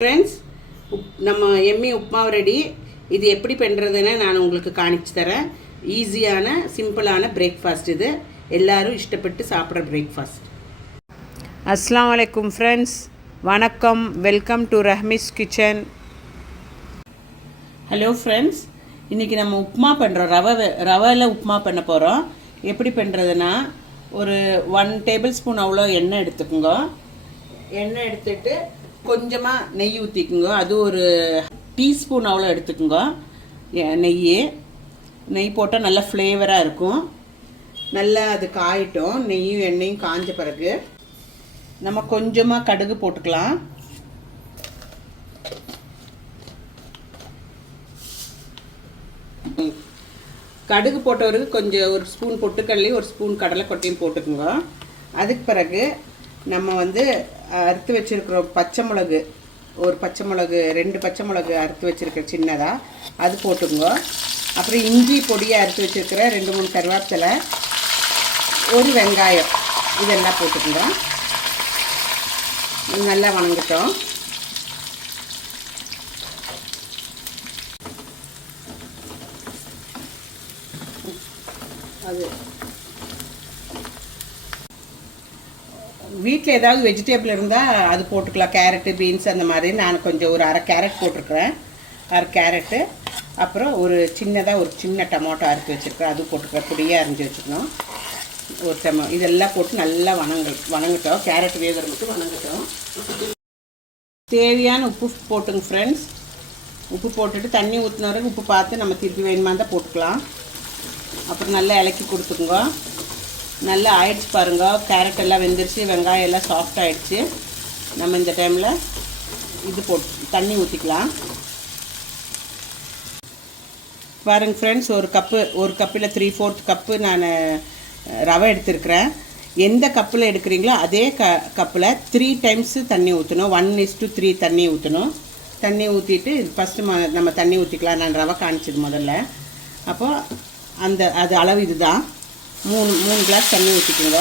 Friends, நம்ம Emmy உப்புமாவு ready. இது எப்படி பண்ணுறதுன்னு நான் உங்களுக்கு காணிச்சு தரேன். ஈஸியான சிம்பிளான பிரேக்ஃபாஸ்ட். இது எல்லோரும் இஷ்டப்பட்டு சாப்பிட்ற பிரேக்ஃபாஸ்ட். அஸ்ஸலாமு அலைக்கும் ஃப்ரெண்ட்ஸ், வணக்கம். Welcome to Rahmi's kitchen. Hello friends, இன்றைக்கி நம்ம உப்புமா பண்ணுறோம். ரவையில் உப்புமா பண்ண போகிறோம். எப்படி பண்ணுறதுன்னா, ஒரு 1 டேபிள் ஸ்பூன் அவ்வளோ எண்ணெய் எடுத்துக்கோங்க. எண்ணெய் எடுத்துட்டு கொஞ்சமாக நெய் ஊற்றிக்குங்க. அது ஒரு டீஸ்பூன் அவ்வளோ எடுத்துக்குங்க. நெய் போட்டால் நல்லா ஃப்ளேவராக இருக்கும். நல்லா அது காயிட்டும். நெய்யும் எண்ணெயும் காஞ்ச பிறகு நம்ம கொஞ்சமாக கடுகு போட்டுக்கலாம். கடுகு போட்டவருக்கு கொஞ்சம் ஒரு ஸ்பூன் பொட்டுக்கடலையும் ஒரு ஸ்பூன் கடலை கொட்டையும் போட்டுக்குங்க. அதுக்கு பிறகு நம்ம அறுத்து வச்சுருக்கிற பச்சை மிளகு, ஒரு பச்சை மிளகு 2 பச்சை மிளகு அறுத்து வச்சுருக்க சின்னதாக அது போட்டுங்க. அப்புறம் இஞ்சி பொடியை அறுத்து வச்சுருக்கிற 2-3 கருவேப்பிலை, ஒரு வெங்காயம், இதெல்லாம் போட்டுக்குங்க. நல்லா வணங்கட்டும். அது வீட்டில் ஏதாவது வெஜிடபிள் இருந்தால் அது போட்டுக்கலாம். கேரட்டு, பீன்ஸ் அந்த மாதிரி. நான் கொஞ்சம் ஒரு 1/2 கேரட் போட்டிருக்கிறேன். 1/2 கேரட்டு, அப்புறம் ஒரு சின்ன டொமேட்டோ அறுத்து வச்சுருக்கேன், அது போட்டுக்கிறேன். பொடியாக அரிஞ்சு வச்சுக்கணும். ஒரு இதெல்லாம் போட்டு நல்லா வணங்கட்டும். கேரட் வேகிறதுக்கு வணங்கட்டும். தேவையான உப்பு போட்டுங்க ஃப்ரெண்ட்ஸ். உப்பு போட்டுட்டு தண்ணி ஊற்றின வரைக்கும் உப்பு பார்த்து நம்ம திருப்பி வேணுமா தான் போட்டுக்கலாம். அப்புறம் நல்லா இலக்கி கொடுத்துக்குங்க. நல்லா ஆயிடுச்சு பாருங்கள். கேரட் எல்லாம் வெந்துருச்சு, வெங்காயம் எல்லாம் சாஃப்ட் ஆகிடுச்சு. நம்ம இந்த டைமில் இது போட்டு தண்ணி ஊற்றிக்கலாம். பாருங்கள் ஃப்ரெண்ட்ஸ், ஒரு கப்பில் 3/4 கப்பு நான் ரவை எடுத்துருக்கிறேன். எந்த கப்பில் எடுக்கிறீங்களோ அதே கப்பில் 3 டைம்ஸ் தண்ணி ஊற்றணும். 1:3 தண்ணி ஊற்றணும். தண்ணி ஊற்றிட்டு ஃபஸ்ட்டு நம்ம தண்ணி ஊற்றிக்கலாம். நான் ரவை காணிச்சது முதல்ல. அப்போது அது அளவு இதுதான். 3 கிளாஸ் தண்ணி ஊற்றிக்கோங்க.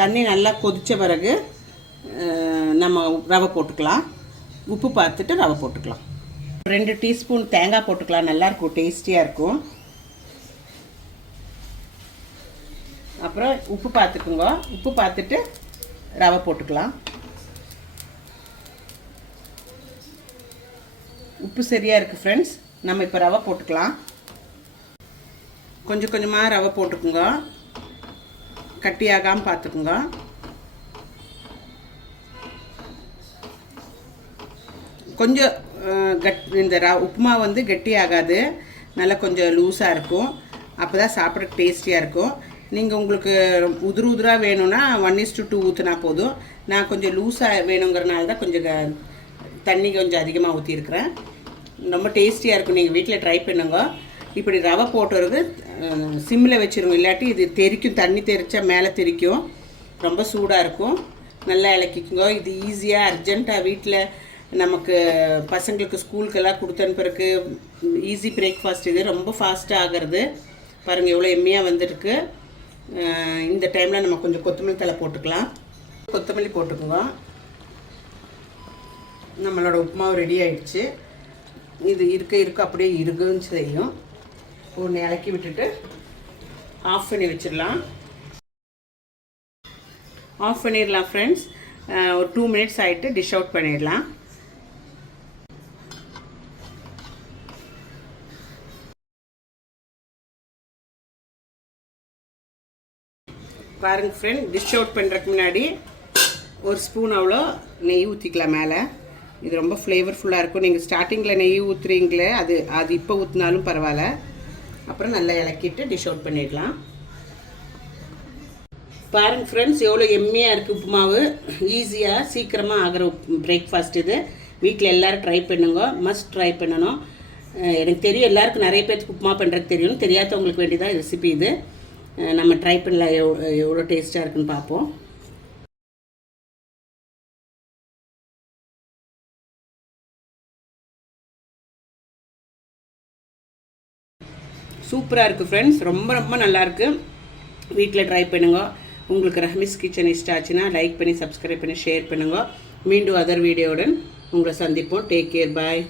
தண்ணி நல்லா கொதித்த பிறகு நம்ம ரவை போட்டுக்கலாம். உப்பு பார்த்துட்டு ரவை போட்டுக்கலாம். 2 டீஸ்பூன் தேங்காய் போட்டுக்கலாம். நல்லாயிருக்கும், டேஸ்டியாக இருக்கும். அப்புறம் உப்பு பார்த்துக்குங்க. உப்பு பார்த்துட்டு ரவை போட்டுக்கலாம். உப்பு சரியாக இருக்குது ஃப்ரெண்ட்ஸ். நம்ம இப்போ ரவை போட்டுக்கலாம். கொஞ்சம் கொஞ்சமாக ரவை போட்டுக்குங்க. கட்டியாகாமல் பார்த்துக்குங்க. கொஞ்சம் இந்த உப்புமா கெட்டியாகாது, நல்லா கொஞ்சம் லூஸாக இருக்கும். அப்போ தான் சாப்பிட்றதுக்கு டேஸ்டியாக இருக்கும். நீங்கள் உங்களுக்கு உதிராக வேணும்னா 1:2 ஊற்றினா போதும். நான் கொஞ்சம் லூஸாக வேணுங்கிறனால தான் கொஞ்சம் தண்ணி கொஞ்சம் அதிகமாக ஊற்றிருக்கிறேன். ரொம்ப டேஸ்டியாக இருக்கும். நீங்கள் வீட்டில் ட்ரை பண்ணுங்க. இப்படி ரவை போட்டுறது சிம்மில் வச்சுருங்க, இல்லாட்டி இது தெரிக்கும். தண்ணி தெரிச்சா மேலே தெரிக்கும். ரொம்ப சூடாக இருக்கும். நல்லா இலக்கிக்குங்க. இது ஈஸியாக அர்ஜெண்ட்டாக வீட்டில் நமக்கு பசங்களுக்கு ஸ்கூலுக்கெல்லாம் கொடுத்து அனுப்புறதுக்கு ஈஸி பிரேக்ஃபாஸ்ட். இது ரொம்ப ஃபாஸ்ட்டாக ஆகிறது. பாருங்கள் எவ்வளோ எம்மியாக வந்திருக்கு. இந்த டைமில் நம்ம கொஞ்சம் கொத்தமல்லி தழை போட்டுக்கலாம். கொத்தமல்லி போட்டுக்குங்க. நம்மளோட உப்புமாவு ரெடி ஆகிடுச்சு. இது இருக்க அப்படியே இருக்குன்னு செய்யும். ஒன்று இலக்கி விட்டுட்டு ஆஃப் பண்ணி வச்சிடலாம். ஆஃப் பண்ணிடலாம் ஃப்ரெண்ட்ஸ். ஒரு 2 மினிட்ஸ் ஆகிட்டு டிஷ் அவுட் பண்ணிடலாம். பாருங்கள் ஃப்ரெண்ட், டிஷ் அவுட் பண்ணுறதுக்கு முன்னாடி ஒரு ஸ்பூன் அவ்வளோ நெய் ஊற்றிக்கலாம் மேலே. இது ரொம்ப ஃப்ளேவர்ஃபுல்லாக இருக்கும். நீங்கள் ஸ்டார்டிங்கில் நெய் ஊற்றுறீங்களே, அது இப்போ ஊற்றினாலும் பரவாயில்ல. அப்புறம் நல்லா இலக்கிட்டு டிஷ் அவுட் பண்ணிடலாம். பாருங்கள் ஃப்ரெண்ட்ஸ், எவ்வளோ எம்மியாக இருக்குது உப்புமாவு. ஈஸியாக சீக்கிரமாக ஆகிற பிரேக்ஃபாஸ்ட் இது. வீட்டில் எல்லோரும் ட்ரை பண்ணுங்க. மஸ்ட் ட்ரை பண்ணணும். எனக்கு தெரியும் எல்லாருக்கும் நிறைய பேருக்கு உப்புமா பண்ணுறதுக்கு தெரியும். தெரியாதவங்களுக்கு வேண்டியதான் ரெசிபி இது. நம்ம ட்ரை பண்ணலாம். எவ்வளோ டேஸ்ட்டாக இருக்குன்னு பார்ப்போம். சூப்பராக இருக்குது ஃப்ரெண்ட்ஸ். ரொம்ப ரொம்ப நல்லாயிருக்கு. வீட்டில் ட்ரை பண்ணுங்க. உங்களுக்கு ரஹ்மிஸ் கிச்சன் இஷ்டம் ஆச்சுன்னா லைக் பண்ணி சப்ஸ்கிரைப் பண்ணி ஷேர் பண்ணுங்க. மீண்டும் அதர் வீடியோவுடன் உங்களை சந்திப்போம். டேக் கேர், பாய்.